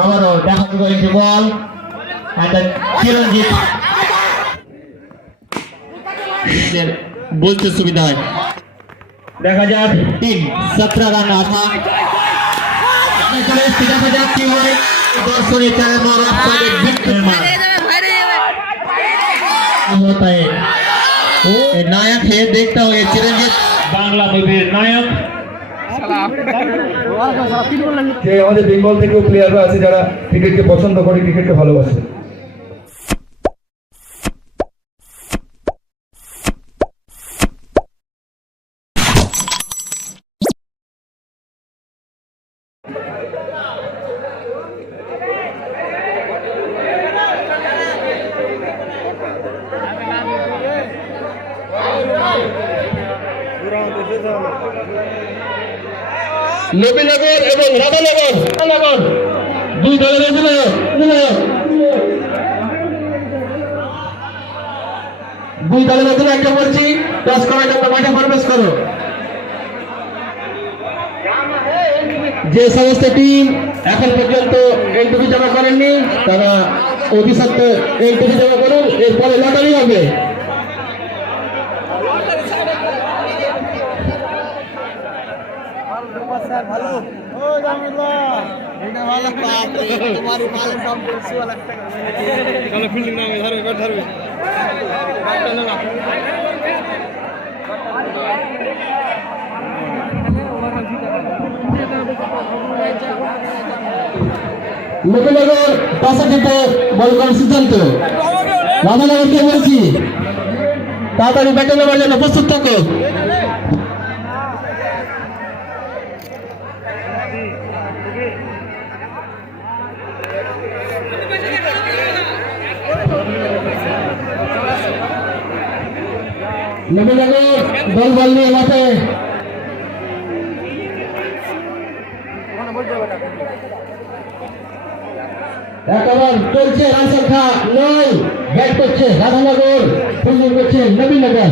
আবারও দেখা যাচ্ছে বল চিরঞ্জিত বলতে সুবিধা হয়। দেখা যাক 17 রান আশা দেখা যাক কি হয়। দর্শনের नायक है, देखता हूँ ये चिरंजीत बांग्ला मूवीर नायक যে আমাদের বেঙ্গল থেকেও প্লেয়াররা আছে যারা ক্রিকেটকে পছন্দ করে, ক্রিকেটকে ভালোবাসে। নবীনগর এবং রাধানগর দুই দলের মধ্যে একটা বলছি, টস করার জন্য মাঠে প্রবেশ করো। যে সমস্ত টিম এখন পর্যন্ত এন্ট্রি জমা করেননি তারা অতি সত্ত্বর এন্ট্রি জমা করুন, এরপরে লটারি হবে। নবীনগর পাশে খেতে বল করার সিদ্ধান্ত। রাধানগরকে বলছি তাড়াতাড়ি ব্যাটে নেওয়ার জন্য প্রস্তুত থাকো। নবীনগর বল নিয়ে মাঠে একবার চলছে, রান সংখ্যা 9, ব্যাট করছে রাধানগর, ফিল্ডিং করছে নবীনগর।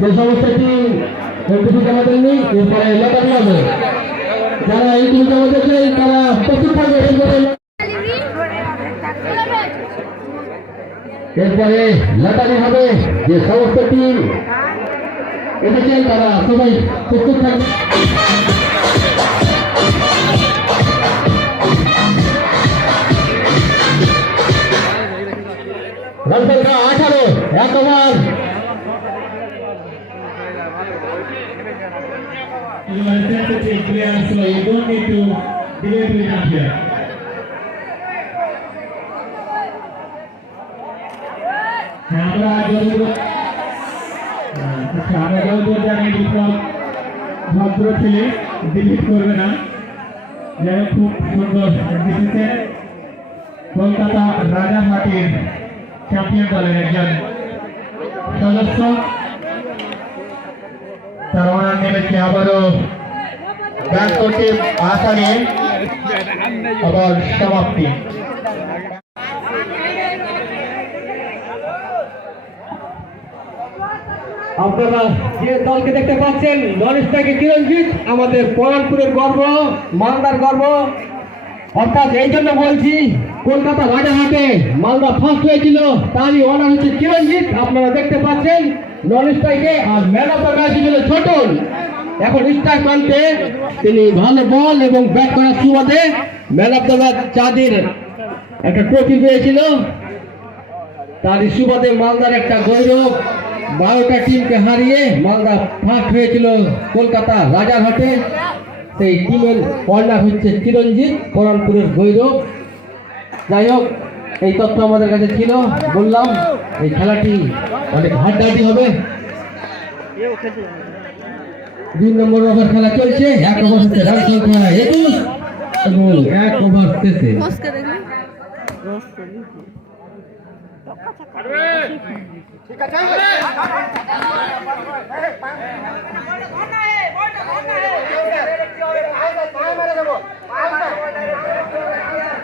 যে সমস্ত টিম এন্ট্রি জমা দেননি এরপরে লটারি হবে। যারা এন্ট্রি জমা দিয়েছেন তারা প্রস্তুত থাকবে। এরপরে লটারি হবে। যে সমস্ত টিম এসেছেন তারা সবাই প্রস্তুত থাকবে। রান সংখ্যা 18, এক ওভার। আমরা যতদূর জানি বিপ্লব ভদ্র ছেলে, ডিলিট করবে না। যাই খুব সুন্দর জিতেছে কলকাতা রাজারহাটের চ্যাম্পিয়ন দলের একজন সদস্য। তার ওনার নেমেছে আবারও ব্যাট করতে আসানে আবার সমাপ্তি। আপনারা যে দলকে দেখতে পাচ্ছেন নন স্ট্রাইকে চিরঞ্জিত, আমাদের পরানপুরের গর্ব, মালদার গর্ব। অর্থাৎ এই জন্য বলছি কলকাতা রাজারহাটে মালদা ফার্স্ট হয়েছিল, তারই ওনার হচ্ছে চিরঞ্জিত। আপনারা দেখতে পাচ্ছেন নন স্ট্রাইকে। আর ম্যান অফ দ্য ম্যাচ ছিল ছোটন। এখন স্ট্রাইক প্রান্তে তিনি ভালো বল এবং ব্যাট করার সুবাদে ম্যান অফ দ্য ম্যাচ চাঁদের একটা ট্রফি পেয়েছিল। তারই সুবাদে মালদার একটা গৌরব। 12টা টিমকে হারিয়ে মালদা ফার্স্ট হয়েছিল কলকাতা রাজারহাটে। সেই টিমের কর্নার হচ্ছে চিরঞ্জিত, পরানপুরের গৌরব। যাই হোক, এই তথ্য আমাদের কাছে ছিল, বললাম এই খেলাটি অনেক হাড্ডাহাড্ডি হবে। 2 নম্বর ওভার খেলা চলছে। 1 ওভার শেষে রান সংখ্যা 21 এবং 1 ওভার শেষে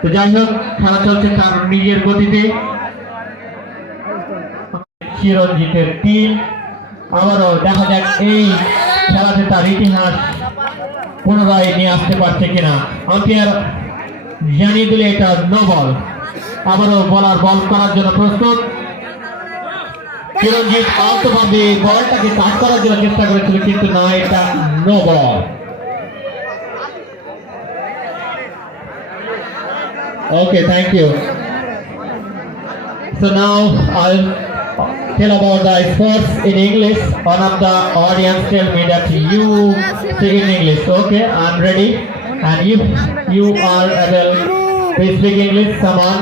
তো যাই হোক, খেলা চলছে তার নিজের গতিতে। চিরঞ্জিতের টিম। আবারও দেখা যাক এই খেলাতে তার ইতিহাস পুনরায় নিয়ে আসতে পারছে কিনা। আম্পায়ার জানিয়ে দিলে এটা নো বল। আবারও বলার বল করার জন্য প্রস্তুত। চিরঞ্জিত আলতোভাবে বলটাকে টাচ করার জন্য চেষ্টা করেছিল, কিন্তু না, এটা no ball. Okay, thank you. So now I'll tell about the sports in English. One of the audience tell me that you speak in English. Okay, I'm ready. And if you are able to speak English, come on.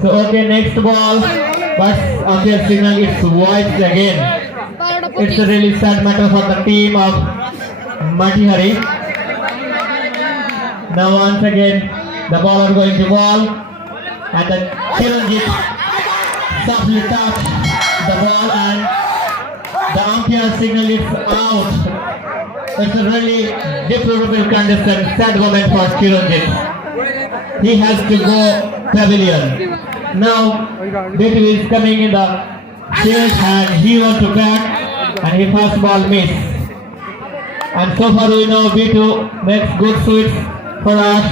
So okay, next ball. But after signal, it's wide again. It's a really sad matter for the team of Matihari. Now once again, the baller going to ball, and the Chiranjit softly touch the ball, and the umpire signal is out. It's a really deplorable condition, sad moment for Chiranjit. He has to go pavilion. Now, Bitu is coming in the field, and he wants to bat, and he first ball miss. And so far we know Bitu makes good swings for us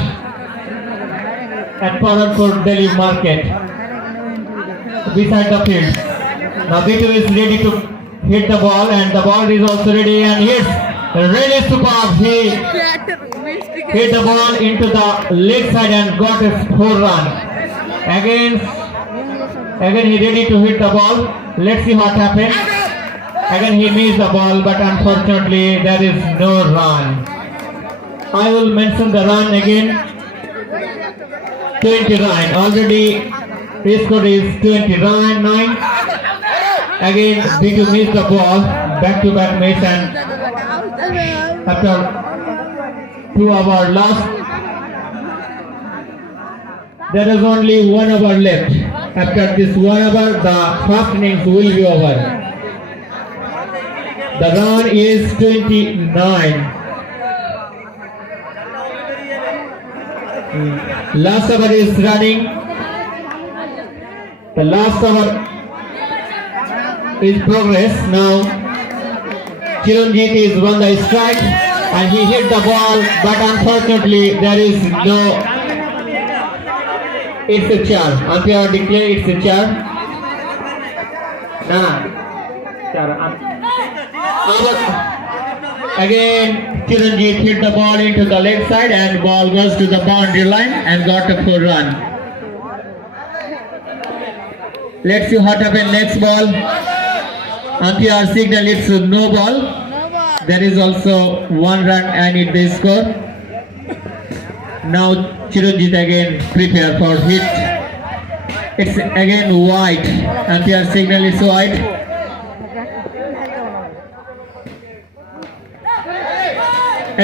at Paranpur Delhi Market beside the field. Now Bitu is ready to hit the ball, and the ball is also ready, and hits really superb. He hit the ball into the leg side and got a 4 run. Again he ready to hit the ball. Let's see what happens. Again he missed the ball, but unfortunately there is no run. I will mention the run again. 29. Already his score is 29. Again Bitu missed the ball. Back-to-back miss, and after 2 hours lost, there is only 1 hour left. After this 1 hour, the first innings will be over. The run is 29. Last over is running. The last over is progress. Now Chiranjit is on the strike, and he hit the ball, but unfortunately there is no. It's a char. Umpire declare it's a char. Char. Again, Chiranjit hit the ball into the leg side, and ball goes to the boundary line and got a 4 run. Let's see what happens next ball. Umpire signal it's no ball. There is also 1 run and it they score. Now Chiranjit again prepare for hit. It's again wide. Umpire signal is wide.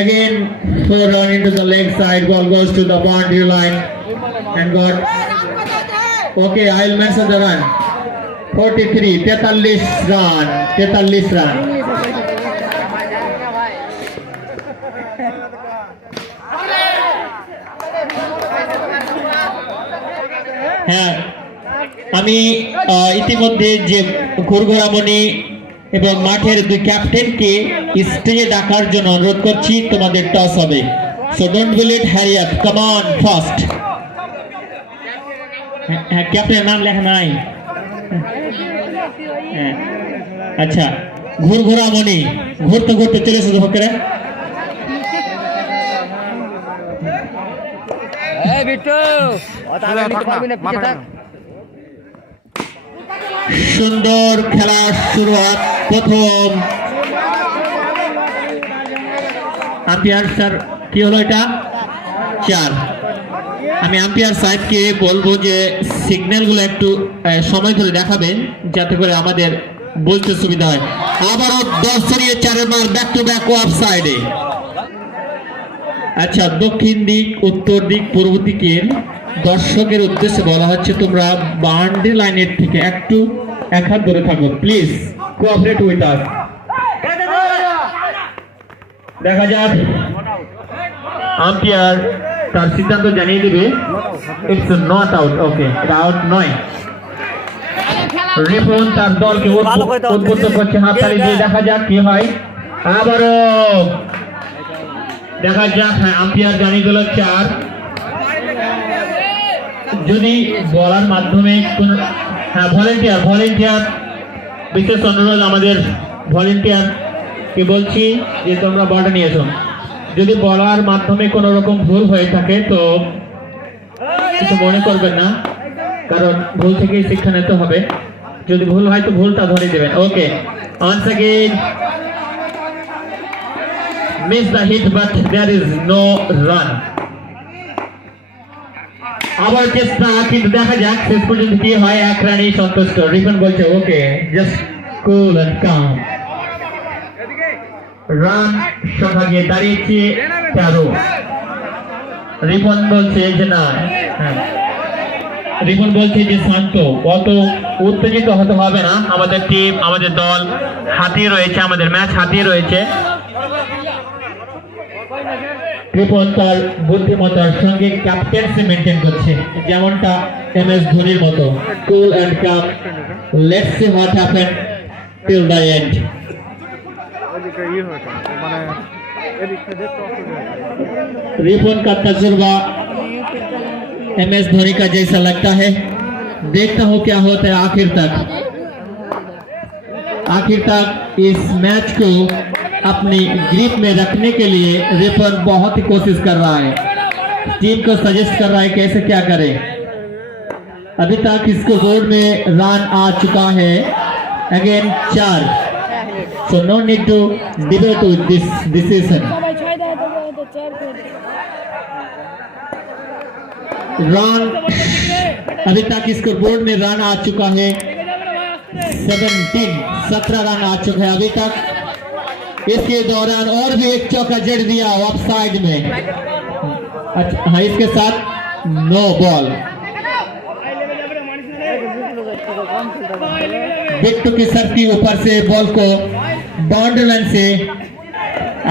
Again 4 run into the leg side. Ball goes to the boundary line and got. Okay, I'll mention the run. 43. 43 run. 43 run. হ্যাঁ, আমি ইতিমধ্যে যে ঘুরঘোরামণি এবং মাঠের 2 ক্যাপ্টেনকে স্টেজে ডাকার জন্য অনুরোধ করছি। তোমাদের টস হবে, so don't be late, hurry up, come on fast. হ্যাঁ, ক্যাপ্টেনের নাম লেখা নাই। হ্যাঁ, আচ্ছা, ঘুরঘোরামণি ঘুরতে ঘুরতে চলে এসেছে ভক্তরা। সুন্দর খেলার শুরুয়াত। প্রথম আম্পায়ার স্যার কি হলো এটা? 4। আমি আম্পায়ার সাহেবকে বলবো যে সিগন্যালগুলো একটু সময় ধরে দেখাবেন, যাতে করে আমাদের বলতে সুবিধা হয়। আবারও 10 ছড়িয়ে 4 মার ব্যাক টু ব্যাক অফ সাইডে। আচ্ছা, দক্ষিণ দিক, উত্তর দিক, পূর্ব দিকের দর্শকের উদ্দেশ্যে বলা হচ্ছে তোমরা বাউন্ডারি লাইনের থেকে একটু এক হাত দূরে থাকো, প্লিজ কোঅপারেট উইথ আস। দেখা যাক আম্পায়ার তার সিদ্ধান্ত জানিয়ে দেবে। It's not out. ওকে, এটা আউট নয়। রিপন তার দলকে উদ্বুদ্ধ করছে হাততালি দিয়ে দেখা যাক কি হয় আবারও দেখা যাক হ্যাঁ আম্পায়ার জানিয়ে দিল 4 যদি বলার মাধ্যমে কোন হ্যাঁ ভলেন্টিয়ার বিশেষ অনুরোধ আমাদের ভলেন্টিয়ার কে বলছি যে তোমরা বলটা নিয়ে এসো যদি বলার মাধ্যমে কোনো রকম ভুল হয়ে থাকে তো কিছু মনে করবেন না কারণ ভুল থেকেই শিক্ষা নিতে হবে যদি ভুল হয় তো ভুলটা ধরে দেবেন ওকে once again miss the hit but there is no run আবার চেষ্টা কিন্তু দেখা যাক শেষ পর্যন্ত কি হয় এক রানেই সন্তুষ্ট রিপন বলছে okay just cool and calm run সংখ্যা গিয়ে দাঁড়িয়েছে 13 রিপন বলছে যে না রিপন বলছে যে শান্ত অত উত্তেজিত হতে হবে না আমাদের টিম আমাদের দল হাতে রয়েছে আমাদের ম্যাচ হাতে রয়েছে রিপন তার বুদ্ধিমত্তার সঙ্গে ক্যাপ্টেন্সি মেনটেন করছে যেমনটা এমএস ধোনির মতো cool and calm let's see what happen till the end Ripon का तजुर्बा एमएस धोनी का जैसा लगता है देखता हूं क्या होता है आखिर तक इस मैच को अपनी ग्रिप में रखने के लिए रिपन बहुत ही कोशिश कर रहा है टीम को सजेस्ट कर रहा है कैसे क्या करे अभी तक इसको बोर्ड में रन आ चुका है again 4 so no need to debate with this decision run अभी तक इसको बोर्ड में रन आ चुका है 17 रन आ चुका है अभी तक इसके दौरान और भी एक चौका जड़ दिया ऑफ साइड में अच्छा हाँ इसके साथ नो बॉल बिट्टू की सर की ऊपर से बॉल को बाउंड्री लाइन से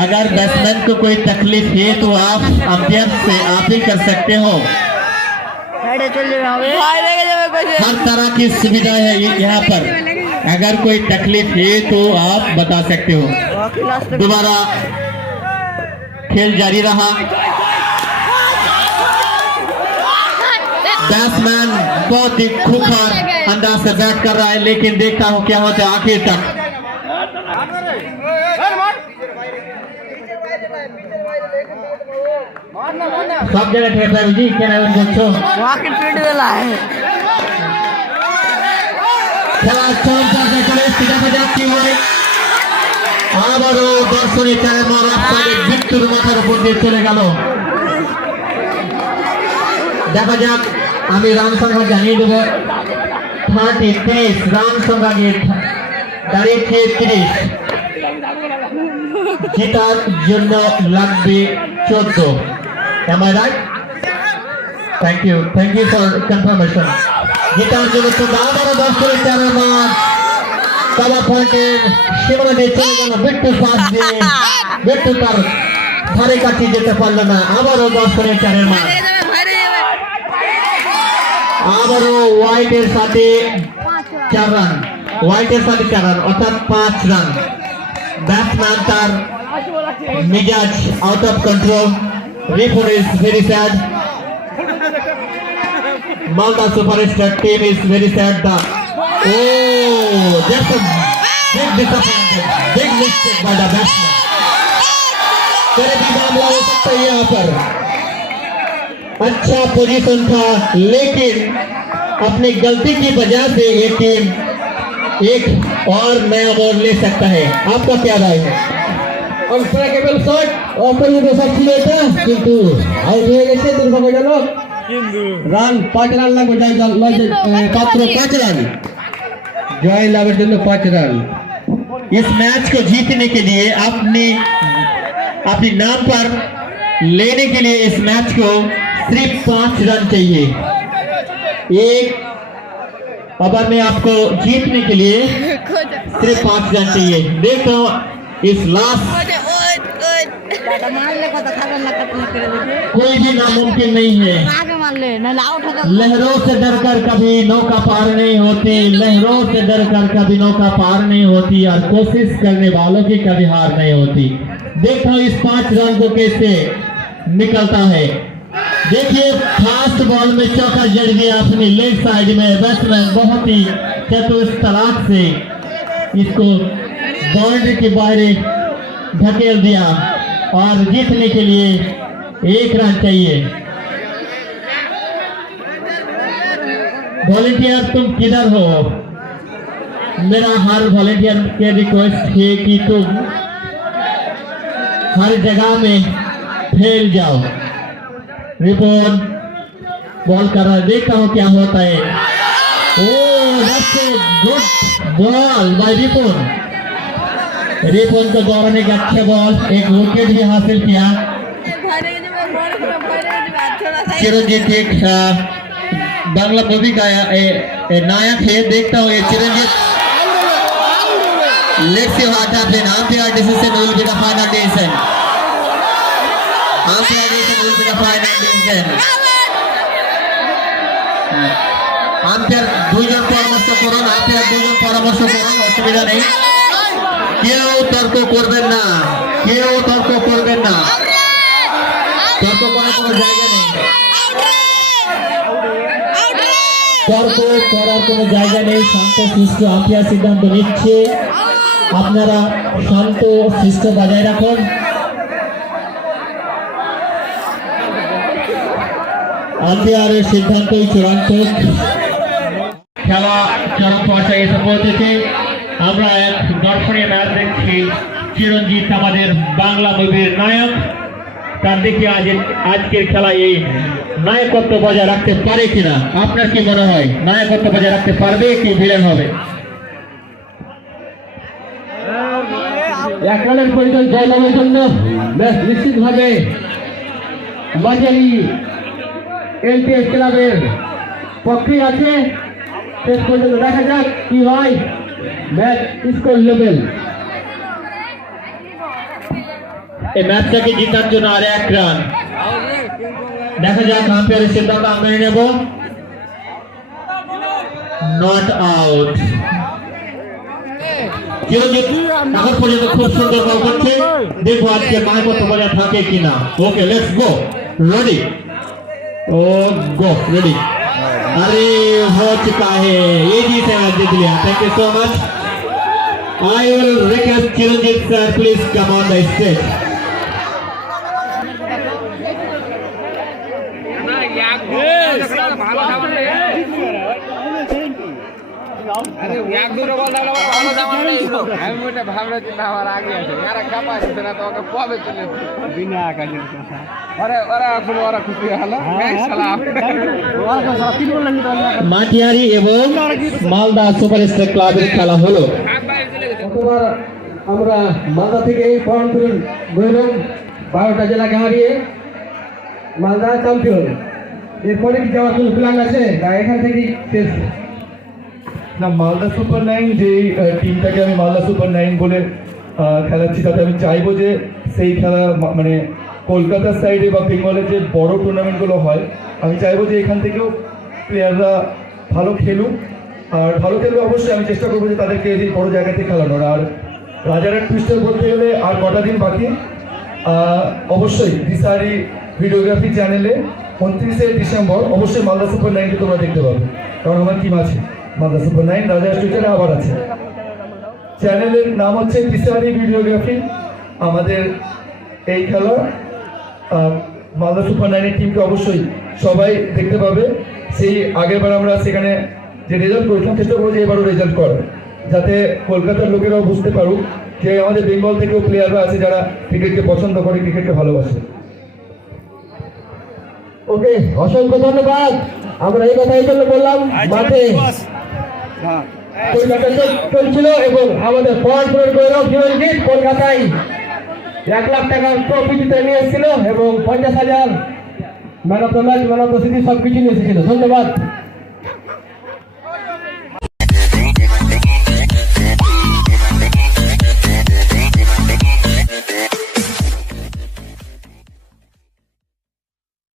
अगर बैट्समैन को कोई तकलीफ है तो आप अंपायर से अपील कर सकते हो हर तरह की सुविधा है यहाँ पर अगर कोई तकलीफ है तो आप बता सकते हो दोबारा खेल जारी रहा बैट्समैन बहुत ही खूंखार अंदाज से बैट कर रहा है लेकिन देखता हूँ क्या होता है आखिर तक सब जगह ठेका जी क्या नाम बोलছো খেলা চলছে করে দেখা যাচ্ছে হয় আবারও দর্শনী চারের মার অফসাইডে বিট্টুর মাথার উপর দিয়ে চলে গেল দেখা যাক আমি রান সংখ্যা জানিয়ে দেব 30 রান সংখ্যা গিয়ে দাঁড়িয়েছে 30 জেতার জন্য লাগবে 14 am I right thank you for confirmation জেতার জন্য তো আবারও দর্শনী চারের মার কভার পয়েন্টের সীমানা দিয়ে চলে গেল বিট্টু পাস দিয়ে বিট্টু তার ধারে কাছে যেতে পারলো না আবারও দর্শনী চারের মার আবারও হোয়াইটের সাথে 4 রান অর্থাৎ 5 রান ব্যাটসম্যান তার মিজাজ out of control Ripon is very sad Malda Superstar team is very sad that's a big disappointment big mistake by the batsman तेरे भी मामला हो सकता है यहाँ पर अच्छा पोजीशन था लेकिन अपनी गलती की वजह से ये टीम एक और नया बॉल ले सकता है आपका क्या राय है अनस्ट्राइकेबल शॉट ऑफर में सब ছিল এটা কিন্তু আউট হয়ে গেছে দুর্ভাগ্য গেল রান 5 রান লাগবে মাত্র 5 রান জয় লাভের জন্য 5 রান इस मैच को जीतने के लिए अपने नाम पर लेने के लिए इस मैच को सिर्फ 5 रन चाहिए एक ओवर में आपको जीतने के लिए सिर्फ 5 रन चाहिए देखो इस लास्ट कोई भी नामुमकिन नहीं है। लहरों से डरकर कभी नौका पार नहीं होती, लहरों से डरकर कभी नौका पार नहीं होती, और कोशिश करने वालों की कभी हार नहीं होती। देखो इस 5 रन को कैसे निकलता है। देखिए फास्ट बॉल में चौका जड़ गया अपनी लेग साइड में। बैट्समैन बहुत ही चतुर तलाक से इसको बाउंड्री के बाहर धकेल दिया, और जीतने के लिए 1 रन चाहिए। वॉलेंटियर तुम किधर हो? मेरा हर वॉलेंटियर के रिक्वेस्ट है कि तुम हर जगह में फैल जाओ। रिपोन बॉल कर रहा है, देखता हूँ क्या होता है। Oh that's a good ball by Ripon. Ripon को द्वारा ने अच्छा बॉल, एक विकेट भी हासिल किया। चिरंजीत एक बांग्ला मूवी का नायक है। देखता हूँ ये Chiranjit. Let's see what happen. Umpire decision will be the final decision. Umpire decision will be the final decision. Umpire 2 জন পরামর্শ করুন, আম্পায়ার 2 জন পরামর্শ করুন, অসুবিধা নেই। কেউ তর্ক করবেন না, কেউ তর্ক করবেন না, তর্ক করার কোনো জায়গা নেই, তর্ক করার কোনো জায়গা নেই। শান্ত শিষ্ট আম্পায়ার সিদ্ধান্ত নিচ্ছে, আপনারা শান্ত শিষ্ট বজায় রাখুন। আম্পায়ারের সিদ্ধান্তই চূড়ান্ত। খেলা চরম পর্যায়ে এসে পৌঁছেছে। আমরা এক দর্শনীয় ম্যাচ দেখছি। চিরঞ্জিত আমাদের বাংলা মুভির নায়ক, তার দেখি আজকের খেলা এই নায়কত্ব বজায় রাখতে পারে কিনা। আপনার কি মনে হয়, নায়কত্ব বজায় রাখতে পারবে কি ভিলেন হবে? 1 রানের প্রয়োজন জয়লাভের জন্য। ম্যাচ নিশ্চিতভাবে বাজারি এলটিএস ক্লাবের পক্ষে আছে। শেষ পর্যন্ত দেখা যাক কি হয়। Match score level. এই ম্যাচটাকে জেতার জন্য আর 1 রান। দেখা যাক আম্পায়ারের সিদ্ধান্ত আমরা মেনে নেব। Not out. চিরঞ্জিত এখন পর্যন্ত খুব সুন্দর বল করছে। দেখো আজকে নায়কত্ব বজায় থাকে কিনা। Okay let's go. রেডি ओ गो रेडी। अरे हो चुका है, ये जीत है आज जीत लिया। Thank you so much. I will request Chiranjit sir please come on the stage. अरे एक दूर बॉल दाड़ा भालो जामान नहीं हो हम मोटे भावना चिंता हमारा आगे है यार क्या पाए तेरा तो का पावे चले बिना का अरे अरे আসলে ওরা খুশি হলো ম্যাচ সালাম ওরা তো 3 গোল লাগি তো মাটিয়ারি এবং মালদা সুপারস্টার ক্লাবের খেলা হলো। গতবার আমরা মালদা থেকে পরানপুর গৌরব 12টা জেলাকে হারিয়ে মালদা চ্যাম্পিয়ন। এরপরে কি যাওয়ার কোনো প্ল্যান আছে না এখান থেকেই শেষ? না, মালদা সুপার 9 যে টিমটাকে আমি মালদা সুপার 9 বলে খেলাচ্ছি, তাতে আমি চাইবো যে সেই খেলা মানে কলকাতার সাইডে বা বেঙ্গলের যে বড় টুর্নামেন্টগুলো হয়, আমি চাইবো যে এখান থেকেও প্লেয়াররা ভালো খেলুক। আর ভালো খেললে অবশ্যই আমি চেষ্টা করবো যে তাদেরকে এই বড় জায়গাতে খেলানোর। আর রাজারহাট টুইস্টার বলতে গেলে আর কটা দিন বাকি। অবশ্যই দিশারি ভিডিওগ্রাফি চ্যানেলে 29শে ডিসেম্বর অবশ্যই মালদা সুপার 9কে তোমরা দেখতে পাবে, কারণ আমার টিম আছে মালদা সুপার 9। রাজারহাট টুইস্টারে আবার আছে। চ্যানেলের নাম হচ্ছে দিশারি ভিডিওগ্রাফি। আমাদের এই খেলা মালদা সুপার 9-এর টিমকে অবশ্যই সবাই দেখতে পাবে। সেই আগেরবার আমরা সেখানে যে রেজাল্ট করেছিলাম, চেষ্টা করবো যে এবারও রেজাল্ট করার, যাতে কলকাতার লোকেরাও বুঝতে পারুক যে আমাদের বেঙ্গল থেকেও প্লেয়াররা আছে যারা ক্রিকেটকে পছন্দ করে, ক্রিকেটকে ভালোবাসে। ওকে, অসংখ্য ধন্যবাদ। আমরা এই কথা এই জন্য বললাম, মাঠে চলছিল এবং আমাদের পরানপুরের গৌরব চিরঞ্জিত কলকাতায় 1 লাখ টাকার ট্রফি জিতে নিয়ে এসেছিল এবং 50,000 man of the match, man of the city সবকিছু নিয়ে এসেছিল। ধন্যবাদ।